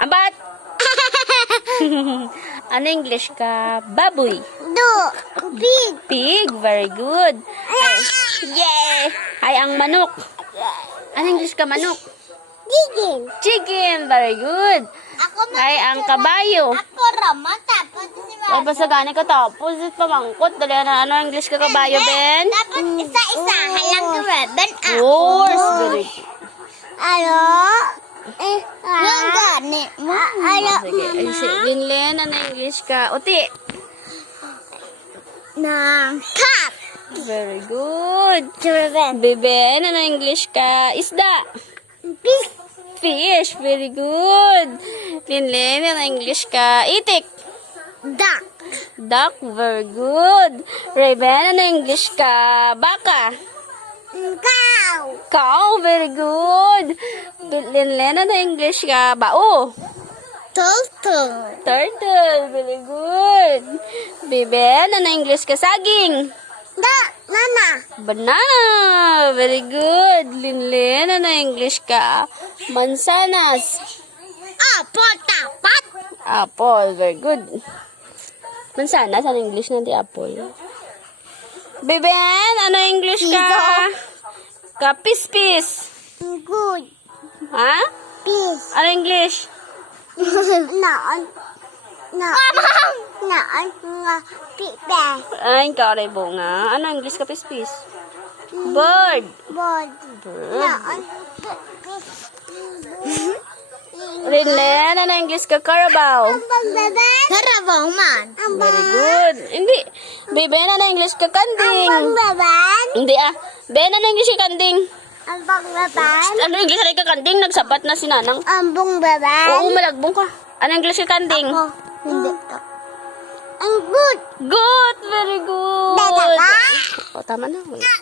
Abat! Ano English ka? Baboy. Do. Pig. Pig. Very good. Ay, yay! Ay, ang manok. Ano English ka? Manok. Chicken. Chicken. Very good. Ako Ay, ang kabayo. Ako rama tapos si Ay, pasagani ka tapos. Pamangkot. Dali na. Ano English ka kabayo, Ben? Dapat isa-isa. Halang karaban ako. Horse. Very good. Ano? Yung gani mo. Ano? Sige. Ay, si Linlen. Ano English ka? Uti. Ng cat. Very good. Karaban. Beben. Ano English ka? Isda. Fish. Fish. Very good. Linlen. Ano English ka? Itik. Duck. Duck. Very good. Raven. Ano English ka? Baka. Cow. Cow. Very good. Linlen. Ano English ka? Bao. Turtle. Turtle. Very good. Beben. Ano English ka? Saging. Nana. Banana. Very good. Linlen. Ano English ka? Mansanas. Apple tapat. Apple. Very good. Mansanas. Ano English ng apple? Beben. Ano English ka? Kapispis. Good. Ha? Fish. Ano English? Naan. Naan nga pipes. Ay, kare bunga. Ano English kapispis? Bird. Bird. Bird. Naan. Linlen. Ano English ka? Carabao. Karabaw man. Very good. Hindi. Beben. Ano English ka? Kanding. Baban. Hindi ah. Ben, ano English ka? Kanding. Ambong baban. Ano English ka? Kanding. Nagsabat na si Nanang. Ambong baban. Oo, malagbong ka. Ano English ka? Kanding. Ako. Hindi. Ang good. Good. Very good. Daga ka? O, tama na. Wala.